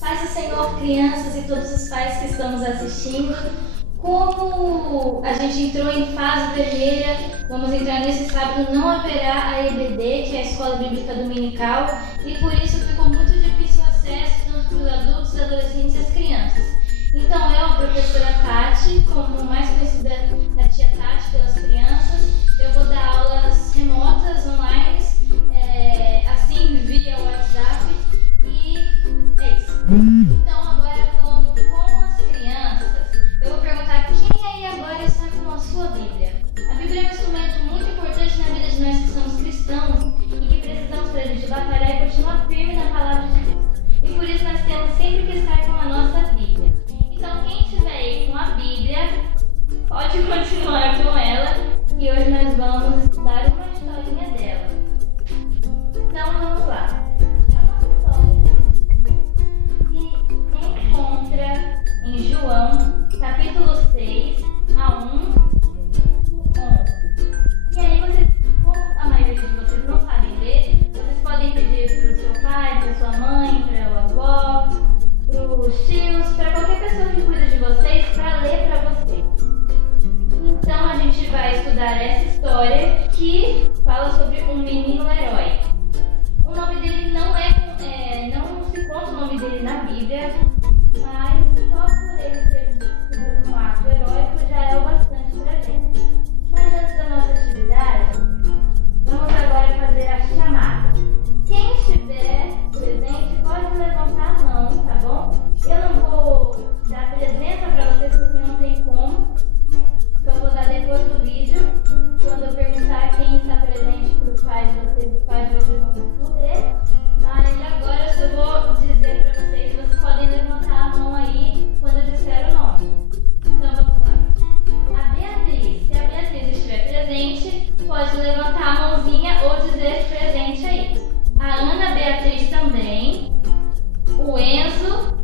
Paz do Senhor, crianças e todos os pais que estão nos assistindo. Como a gente entrou em fase vermelha, vamos entrar nesse sábado, não haverá a EBD, que é a Escola Bíblica Dominical, e por isso ficou muito difícil o acesso tanto para os adultos, adolescentes e as crianças. Então eu, a professora Tati, como mais conhecida a tia Tati pelas crianças, eu vou dar aulas remotas, online, assim via WhatsApp, e é isso. Então agora falando com as crianças, eu vou perguntar quem aí agora está com a sua Bíblia. A Bíblia é um instrumento muito importante na vida de nós que somos cristãos e que precisamos para a gente batalhar e continuar firme na palavra de Deus. E por isso nós temos sempre que estar com a nossa Bíblia. Então quem estiver aí com a Bíblia, pode continuar com ela, e hoje nós vamos estudar uma historinha dela. Então vamos lá. A nossa história se encontra em João, capítulo 6, a 1, 11. E aí vocês, como a maioria de vocês não sabem ler, vocês podem pedir para o seu pai, para sua mãe, para o avó, para os tios, para qualquer pessoa que cuida de vocês, para ler para vocês. Então a gente vai estudar essa história que fala sobre um menino herói. O nome dele não se conta o nome dele na Bíblia, mas só por ele ter sido um ato heróico já é o bastante pra gente. Mas antes da nossa atividade, vamos agora fazer a chamada. Quem estiver presente pode levantar a mão, tá bom? Eu não vou dar presença pra vocês porque não tem como. Só vou dar depois do vídeo, quando eu perguntar quem está presente para os pais de vocês vão responder. Mas agora eu só vou dizer para vocês podem levantar a mão aí quando eu disser o nome. Então vamos lá. A Beatriz, se a Beatriz estiver presente, pode levantar a mãozinha ou dizer presente aí. A Ana Beatriz também. O Enzo,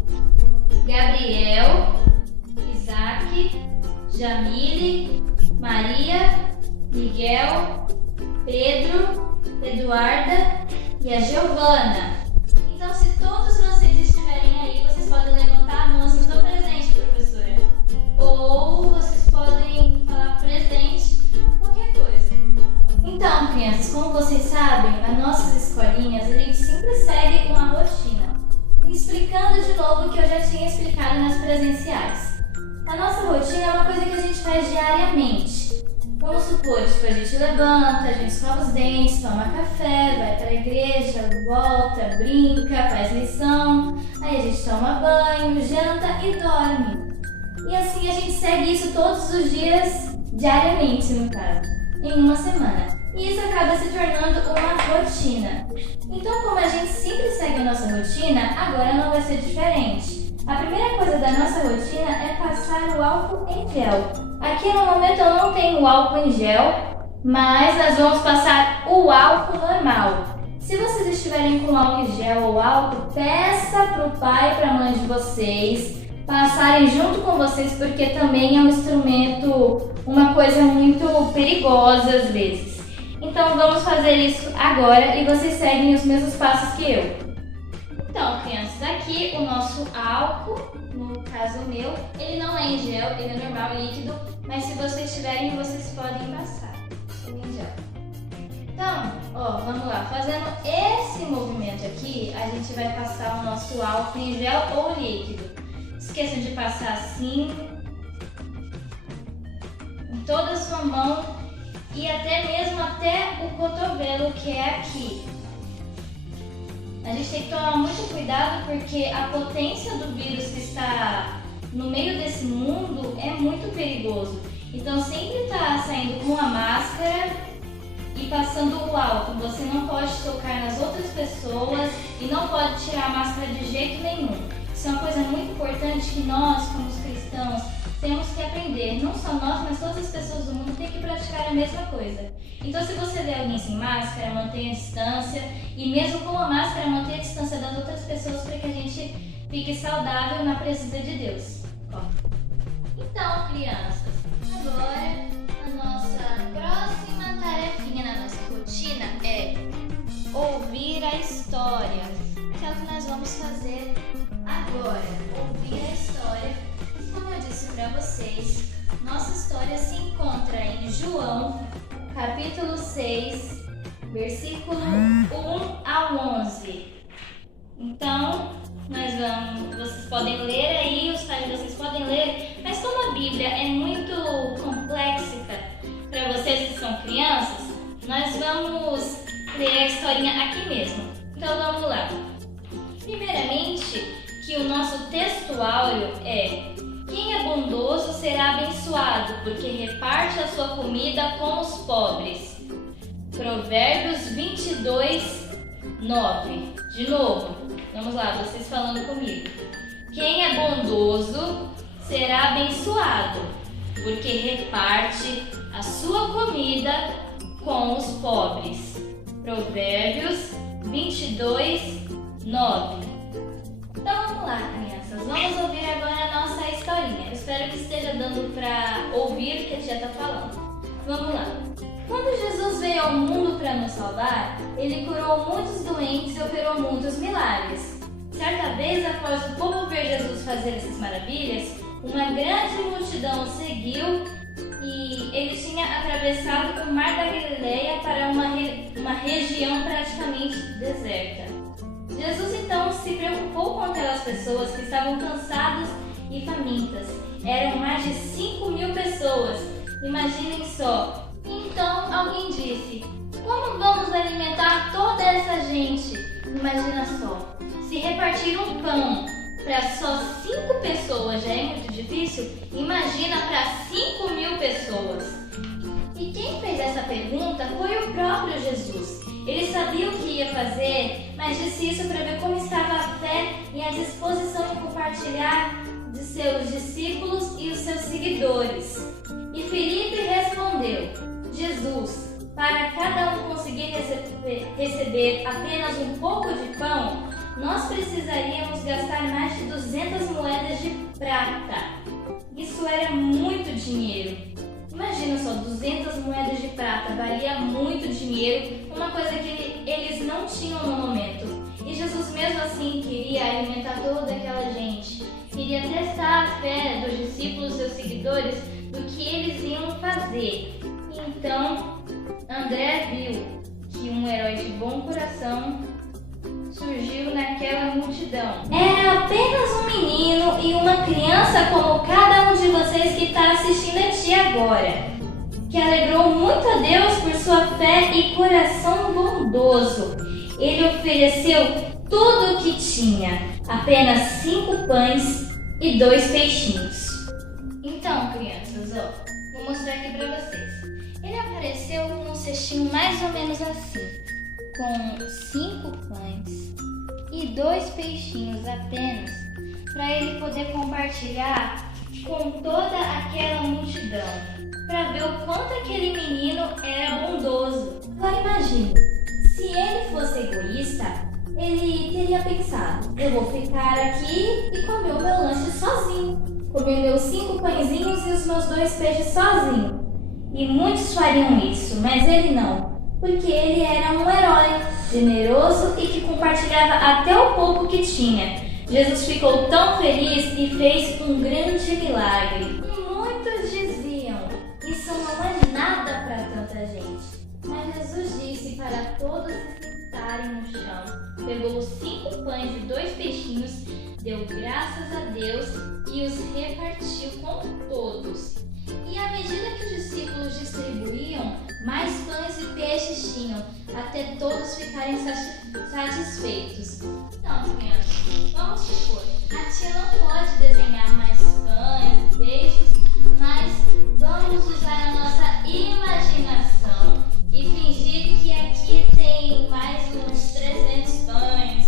Gabriel, Isaac, Jamile, Maria, Miguel, Pedro, Eduarda e a Giovana. Então, se todos vocês estiverem aí, vocês podem levantar a mão, estou presente, professora. Ou vocês podem falar presente, qualquer coisa. Então, crianças, como vocês sabem, nas nossas escolinhas a gente sempre segue uma rotina. Explicando de novo o que eu já tinha explicado nas presenciais. A nossa rotina é uma coisa que a gente faz diariamente. Vamos supor, a gente levanta, a gente escova os dentes, toma café, vai para a igreja, volta, brinca, faz lição, aí a gente toma banho, janta e dorme. E assim a gente segue isso todos os dias, diariamente no caso, em uma semana. E isso acaba se tornando uma rotina. Então, como a gente sempre segue a nossa rotina, agora não vai ser diferente. A primeira coisa da nossa rotina é passar o álcool em gel. Aqui no momento eu não tenho o álcool em gel, mas nós vamos passar o álcool normal. Se vocês estiverem com álcool em gel ou álcool, peça para o pai e para a mãe de vocês passarem junto com vocês, porque também é um instrumento, uma coisa muito perigosa às vezes. Então vamos fazer isso agora e vocês seguem os mesmos passos que eu. Então, crianças, aqui o nosso álcool, no caso o meu, ele não é em gel, ele é normal, líquido, mas se vocês tiverem, vocês podem passar em gel. Então, vamos lá, fazendo esse movimento aqui, a gente vai passar o nosso álcool em gel ou líquido. Esqueçam de passar assim, em toda a sua mão e até mesmo até o cotovelo, que é aqui. A gente tem que tomar muito cuidado porque a potência do vírus que está no meio desse mundo é muito perigoso. Então sempre está saindo com a máscara e passando o álcool. Você não pode tocar nas outras pessoas e não pode tirar a máscara de jeito nenhum. Isso é uma coisa muito importante que nós, como cristãos, temos que aprender. Não só nós, mas todas as pessoas do mundo têm que praticar a mesma coisa. Então, se você vê alguém sem máscara, mantenha a distância. E mesmo com a máscara, mantenha a distância das outras pessoas para que a gente fique saudável na presença de Deus. Então, crianças, agora a nossa próxima tarefinha na nossa rotina é ouvir a história, que é o que nós vamos fazer agora. Ouvir a história. Como eu disse para vocês, nossa história se encontra em João, capítulo 6, versículo 1 ao 11. Então, vocês podem ler aí, os pais de vocês podem ler, mas como a Bíblia é muito complexa para vocês que são crianças, nós vamos ler a historinha aqui mesmo. Então vamos lá. Primeiramente, que o nosso texto áureo é: quem é bondoso será abençoado, porque reparte a sua comida com os pobres. Provérbios 22, 9. De novo, vamos lá, vocês falando comigo. Quem é bondoso será abençoado, porque reparte a sua comida com os pobres. Provérbios 22, 9. Então vamos lá, crianças. Vamos ouvir agora a nossa historinha. Eu espero que esteja dando para ouvir o que a tia está falando. Vamos lá. Quando Jesus veio ao mundo para nos salvar, ele curou muitos doentes e operou muitos milagres. Certa vez, após o povo ver Jesus fazer essas maravilhas, uma grande multidão o seguiu e ele tinha atravessado o mar da Galileia para uma região praticamente deserta. Jesus então se preocupou com aquelas pessoas que estavam cansadas e famintas. Eram mais de 5.000 pessoas. Imaginem só. Então alguém disse: como vamos alimentar toda essa gente? Imagina só. Se repartir um pão para só 5 pessoas já é muito difícil, imagina para 5.000 pessoas. E quem fez essa pergunta foi o próprio Jesus. Ele sabia o que ia fazer, mas disse isso para ver como estava a fé e a disposição em compartilhar de seus discípulos e os seus seguidores. E Filipe respondeu: Jesus, para cada um conseguir receber apenas um pouco de pão, nós precisaríamos gastar mais de 200 moedas de prata. Isso era muito dinheiro. Imagina só, 200 moedas de prata, valia muito dinheiro, uma coisa que eles não tinham no momento. E Jesus mesmo assim queria alimentar toda aquela gente, queria testar a fé dos discípulos e seus seguidores do que eles iam fazer. Então, André viu que um herói de bom coração surgiu naquela multidão. Era apenas um menino e uma criança como cada um de vocês que está assistindo a ti agora, que alegrou muito a Deus por sua fé e coração bondoso. Ele ofereceu tudo o que tinha, apenas 5 pães e 2 peixinhos. Então, crianças, vou mostrar aqui para vocês. Ele apareceu com um cestinho mais ou menos assim, com 5 pães e 2 peixinhos apenas, para ele poder compartilhar com toda aquela multidão, para ver o quanto aquele menino era bondoso. Agora imagine, se ele fosse egoísta, ele teria pensado: eu vou ficar aqui e comer o meu lanche sozinho, comer meus 5 pãezinhos e os meus 2 peixes sozinho. E muitos fariam isso, mas ele não, porque ele era um herói, generoso e que compartilhava até o pouco que tinha. Jesus ficou tão feliz e fez um grande milagre. E muitos diziam: isso não é nada para tanta gente. Mas Jesus disse para todos se sentarem no chão, pegou os 5 pães e 2 peixinhos, deu graças a Deus e os repartiu com todos. E à medida que os discípulos distribuíam, mais pães e peixes tinham, até todos ficarem satisfeitos. Então, crianças, vamos supor, a tia não pode desenhar mais pães e peixes, mas vamos usar a nossa imaginação e fingir que aqui tem mais uns 300 pães,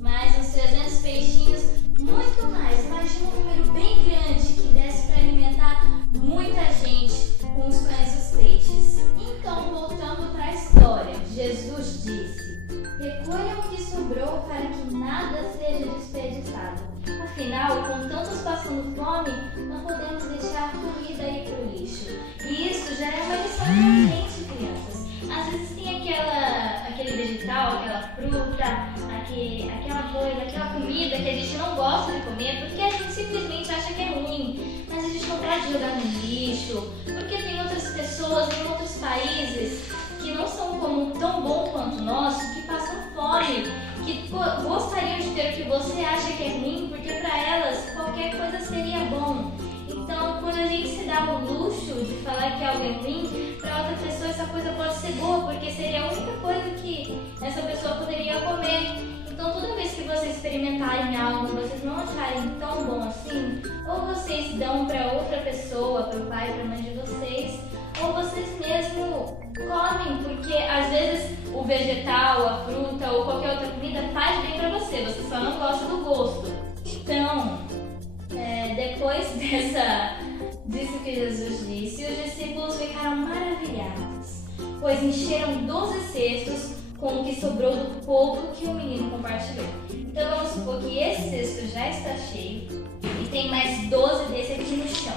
mais uns 300 peixinhos, muito mais. Imagina um número bem grande que desse para alimentar muita gente com os pães e os peixes. Então, voltando para a história, Jesus disse: recolham o que sobrou para que nada seja desperdiçado. Afinal, com tantos passando fome, não podemos deixar comida ir para o lixo. E isso já é uma lição para a gente, crianças. Às vezes tem aquele vegetal, aquela fruta, aquela coisa, aquela comida que a gente não gosta de comer porque a gente simplesmente acha que é ruim, mas a gente não pode jogar no lixo, porque tem outras pessoas em outros países que não são tão bom quanto nós, que passam fome, que gostariam de ter o que você acha que é ruim, porque para elas qualquer coisa seria bom. Então, quando a gente se dá o luxo de falar que algo é ruim, para outra pessoa essa coisa pode ser boa, porque seria a única coisa que essa pessoa poderia comer. Então, toda vez que vocês experimentarem algo, vocês não acharem tão bom assim, ou vocês dão para outra pessoa, para o pai, para a mãe de vocês, ou vocês mesmo comem, porque às vezes o vegetal, a fruta ou qualquer outra comida faz bem para você, você só não gosta do gosto. Então, depois disso que Jesus disse, os discípulos ficaram maravilhados, pois encheram 12 cestos com o que sobrou do pouco que o menino compartilhou. Então vamos supor que esse cesto já está cheio e tem mais 12 desse aqui no chão,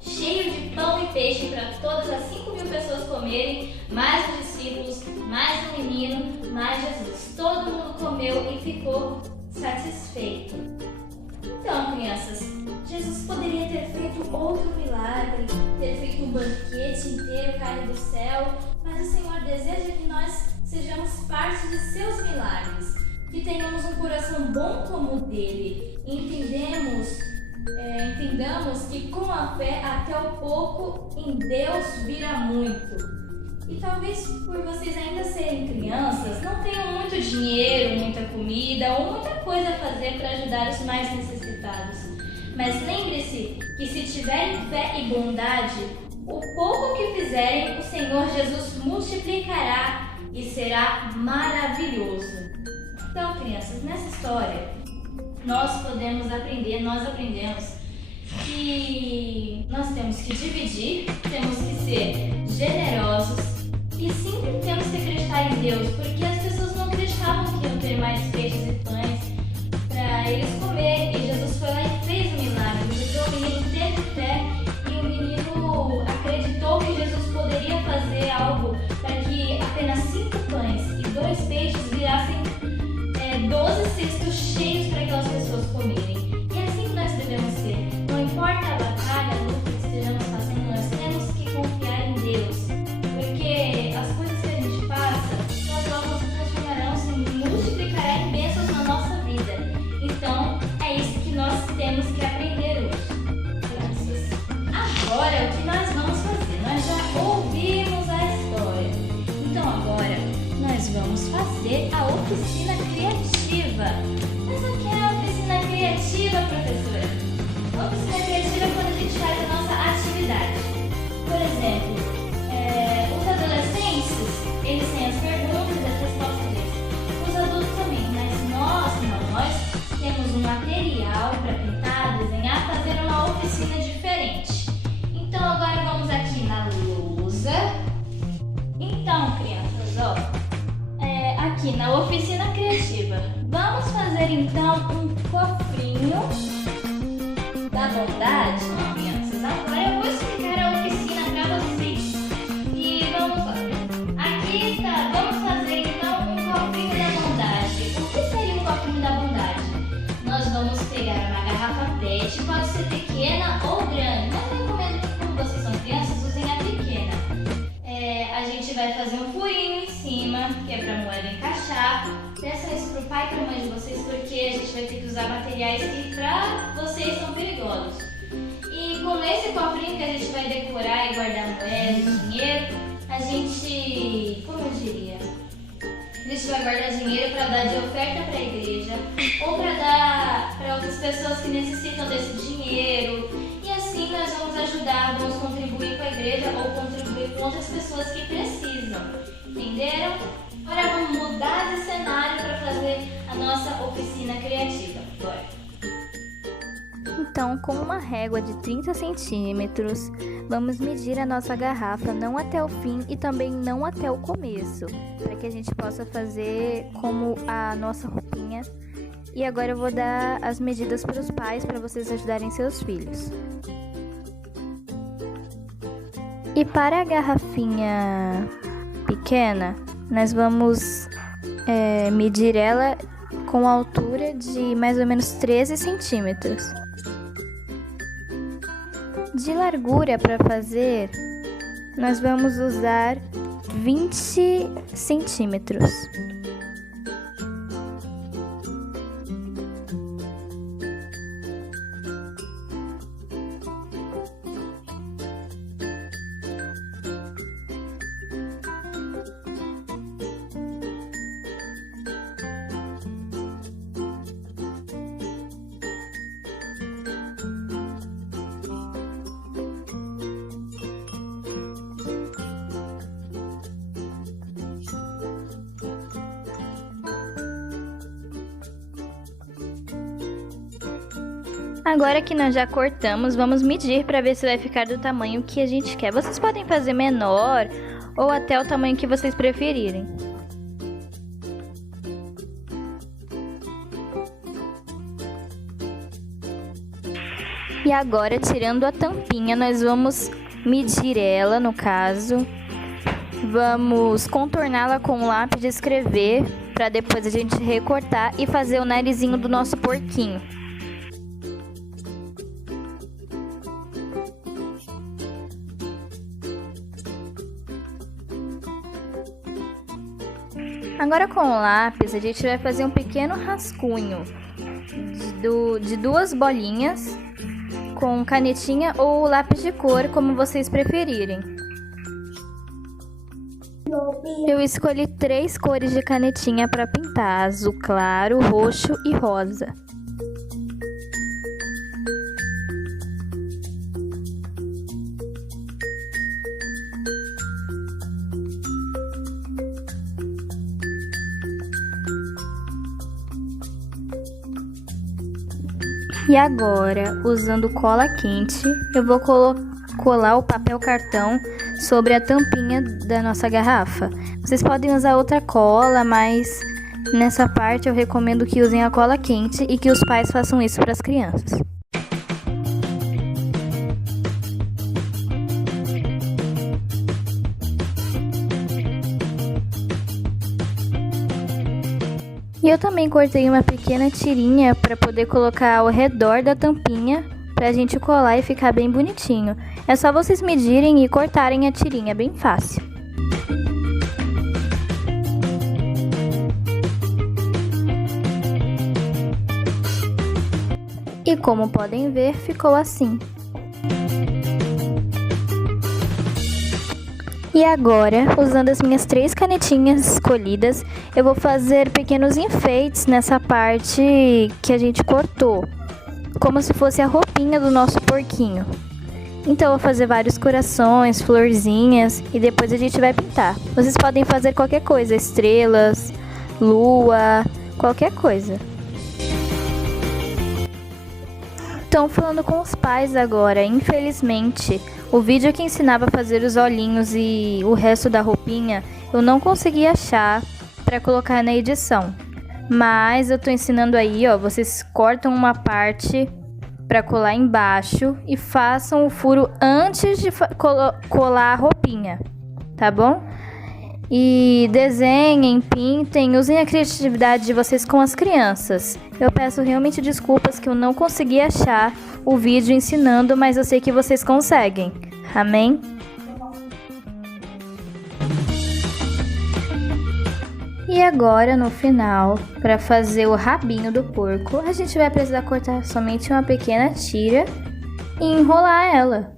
cheio de pão e peixe para todas as 5.000 pessoas comerem, mais os discípulos, mais o menino, mais Jesus. Todo mundo comeu e ficou satisfeito. Então, crianças, Jesus poderia ter feito outro milagre, ter feito um banquete inteiro caído do céu, mas o Senhor deseja que nós sejamos parte de seus milagres, que tenhamos um coração bom como o dele, e entendamos que com a fé até o pouco em Deus vira muito. E talvez por vocês ainda serem crianças, não tenham muito dinheiro, muita comida ou muita coisa a fazer para ajudar os mais necessitados. Mas lembre-se que se tiverem fé e bondade, o pouco que fizerem, o Senhor Jesus multiplicará e será maravilhoso. Então, crianças, nessa história, nós aprendemos que nós temos que dividir, temos que ser generosos e sempre temos que acreditar em Deus, porque as pessoas não acreditavam que iam ter mais peixes e pães para eles comerem. E Jesus foi lá e fez um milagre, porque o menino teve fé e o menino acreditou que Jesus poderia fazer algo para que apenas 5 pães e 2 peixes virassem 12 cestos cheios para aquelas pessoas comerem. E é assim que nós devemos ser. Não importa a batalha, a luta que estejamos fazendo, nós temos que confiar em Deus. Porque as coisas que a gente passa, elas logo se transformarão, se multiplicarão em bênçãos na nossa vida. Então, é isso que nós temos que aprender hoje. Graças. Agora, o que nós vamos fazer? Nós já ouvimos a história. Então, agora, nós vamos fazer a oficina criativa. Mas o que é a oficina criativa, professora? A oficina criativa é quando a gente faz a nossa atividade. Por exemplo, os adolescentes, eles têm as perguntas e as respostas deles. Os adultos também, mas nós temos um material para pintar, desenhar, fazer uma oficina diferente. Então agora vamos aqui na lousa. Então, crianças, aqui na oficina criativa, vamos fazer então um cofrinho da bondade, crianças. Agora eu vou explicar a oficina para vocês. E vamos lá. Aqui está, vamos fazer então um cofrinho da bondade. O que seria um cofrinho da bondade? Nós vamos pegar uma garrafa PET, pode ser pequena ou grande, mas eu recomendo que, como vocês são crianças, usem a pequena. A gente vai fazer um furinho em cima, que é para a moeda encaixar. Peçam isso para o pai e para a mãe de vocês, porque a gente vai ter que usar materiais que para vocês são perigosos. E com esse cofrinho que a gente vai decorar e guardar moeda e dinheiro, a gente, como eu diria, a gente vai guardar dinheiro para dar de oferta para a igreja ou para dar para outras pessoas que necessitam desse dinheiro. E assim nós vamos ajudar, vamos contribuir com a igreja ou contribuir com outras pessoas que precisam. Entenderam? Agora vamos mudar de cenário para fazer a nossa oficina criativa. Bora! Então, com uma régua de 30 centímetros, vamos medir a nossa garrafa não até o fim e também não até o começo, para que a gente possa fazer como a nossa roupinha. E agora eu vou dar as medidas para os pais, para vocês ajudarem seus filhos. E para a garrafinha pequena, nós vamos medir ela com a altura de mais ou menos 13 centímetros. De largura para fazer, nós vamos usar 20 centímetros. Agora que nós já cortamos, vamos medir para ver se vai ficar do tamanho que a gente quer. Vocês podem fazer menor ou até o tamanho que vocês preferirem. E agora, tirando a tampinha, nós vamos medir ela, no caso. Vamos contorná-la com um lápis de escrever, para depois a gente recortar e fazer o narizinho do nosso porquinho. Agora com o lápis a gente vai fazer um pequeno rascunho de duas bolinhas com canetinha ou lápis de cor, como vocês preferirem. Eu escolhi 3 cores de canetinha para pintar: azul claro, roxo e rosa. E agora, usando cola quente, eu vou colar o papel cartão sobre a tampinha da nossa garrafa. Vocês podem usar outra cola, mas nessa parte eu recomendo que usem a cola quente e que os pais façam isso para as crianças. E eu também cortei uma pequena tirinha para poder colocar ao redor da tampinha pra gente colar e ficar bem bonitinho. É só vocês medirem e cortarem a tirinha, é bem fácil. E como podem ver, ficou assim. E agora, usando as minhas 3 canetinhas escolhidas, eu vou fazer pequenos enfeites nessa parte que a gente cortou, como se fosse a roupinha do nosso porquinho. Então eu vou fazer vários corações, florzinhas e depois a gente vai pintar. Vocês podem fazer qualquer coisa, estrelas, lua, qualquer coisa. Estão falando com os pais agora, infelizmente. O vídeo que ensinava a fazer os olhinhos e o resto da roupinha, eu não consegui achar para colocar na edição. Mas eu tô ensinando aí, ó, vocês cortam uma parte para colar embaixo e façam o furo antes de colar a roupinha, tá bom? E desenhem, pintem, usem a criatividade de vocês com as crianças. Eu peço realmente desculpas que eu não consegui achar o vídeo ensinando, mas eu sei que vocês conseguem. Amém? E agora, no final, para fazer o rabinho do porco, a gente vai precisar cortar somente uma pequena tira e enrolar ela.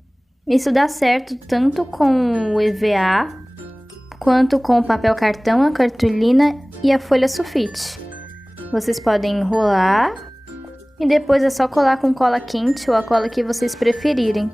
Isso dá certo tanto com o EVA, quanto com o papel cartão, a cartolina e a folha sulfite. Vocês podem enrolar e depois é só colar com cola quente ou a cola que vocês preferirem.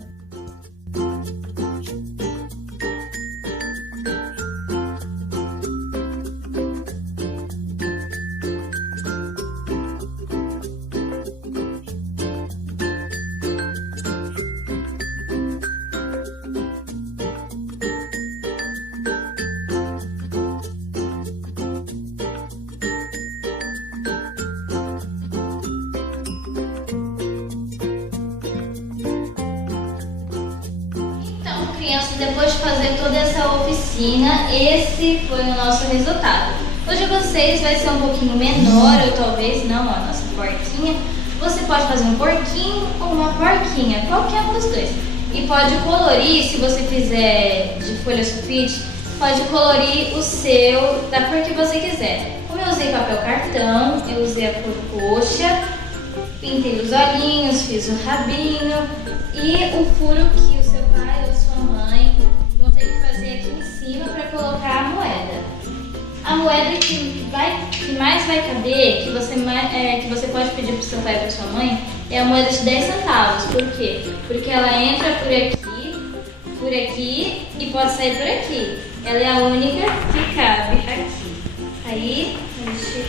Crianças, depois de fazer toda essa oficina, esse foi o nosso resultado. O de vocês vai ser um pouquinho menor, ou talvez não, a nossa porquinha. Você pode fazer um porquinho ou uma porquinha, qualquer um dos dois. E pode colorir, se você fizer de folha sulfite, pode colorir o seu da cor que você quiser. Como eu usei papel cartão, eu usei a cor roxa, pintei os olhinhos, fiz o rabinho e o furo que o seu pai ou sua mãe vão ter que fazer aqui em cima para colocar a moeda. A moeda que mais vai caber, que você pode pedir para o seu pai e para sua mãe, é a moeda de 10 centavos. Por quê? Porque ela entra por aqui e pode sair por aqui. Ela é a única que cabe aqui. Aí, a gente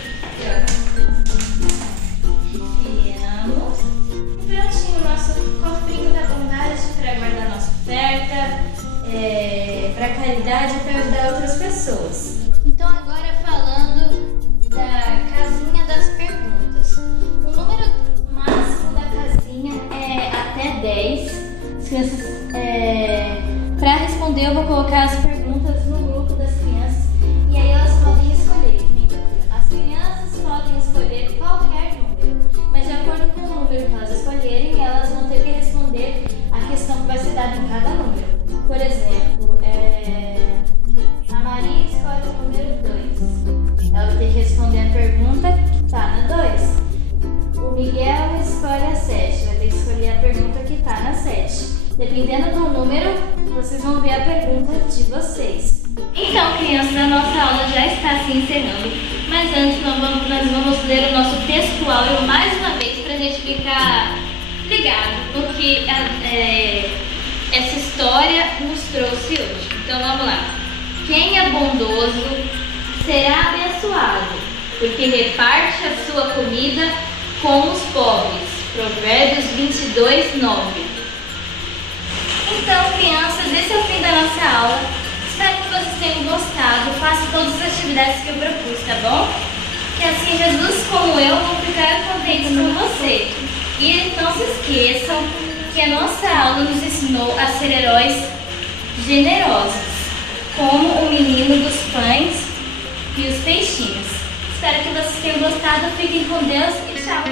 enfiamos. Prontinho, nosso cofrinho da bondade para guardar nossa oferta, para caridade e para ajudar outras pessoas. Então, agora falando da casinha das perguntas. O número máximo da casinha é até 10. As crianças, para responder, eu vou colocar as perguntas no grupo das crianças e aí elas podem escolher. As crianças podem escolher qualquer número, mas de acordo com o número que elas escolherem, elas vão ter que responder a questão que vai ser dada em cada número. Por exemplo, a Maria escolhe o número 2. Ela vai ter que responder a pergunta que está na 2. O Miguel escolhe a 7. Vai ter que escolher a pergunta que está na 7. Dependendo do número, vocês vão ver a pergunta de vocês. Então, crianças, a nossa aula já está se encerrando. Mas antes, nós vamos ler o nosso texto áudio mais uma vez para a gente ficar ligado no que essa história nos trouxe hoje. Então, vamos lá. Quem é bondoso será abençoado, porque reparte a sua comida com os pobres. Provérbios 22:9. Então, crianças, esse é o fim da nossa aula. Espero que vocês tenham gostado. Façam todas as atividades que eu propus, tá bom? Que assim Jesus como eu vão ficar contentes com você. E não se esqueçam que a nossa aula nos ensinou a ser heróis generosos, como o menino dos pães e os peixinhos. Espero que vocês tenham gostado. Fiquem com Deus e tchau!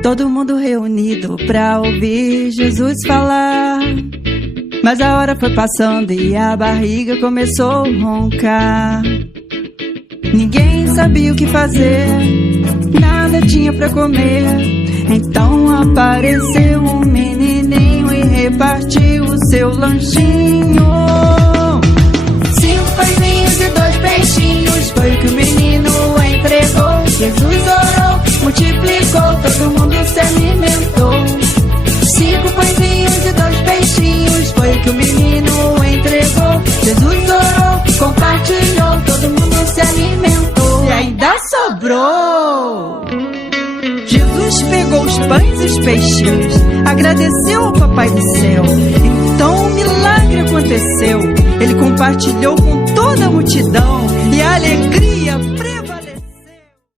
Todo mundo reunido pra ouvir Jesus falar. Mas a hora foi passando e a barriga começou a roncar. Ninguém sabia o que fazer, nada tinha pra comer. Então apareceu um menininho e repartiu o seu lanchinho. 5 pãezinhos e 2 peixinhos, foi o que o menino entregou. Jesus orou, multiplicou, todo mundo se alimentou. 5 pãezinhos e 2 peixinhos, foi o que o menino entregou. Jesus orou, compartilhou, todo mundo se alimentou. E ainda sobrou. Jesus pegou os pães e os peixinhos, agradeceu ao Papai do Céu. Então um milagre aconteceu. Ele compartilhou com toda a multidão e a alegria prevaleceu.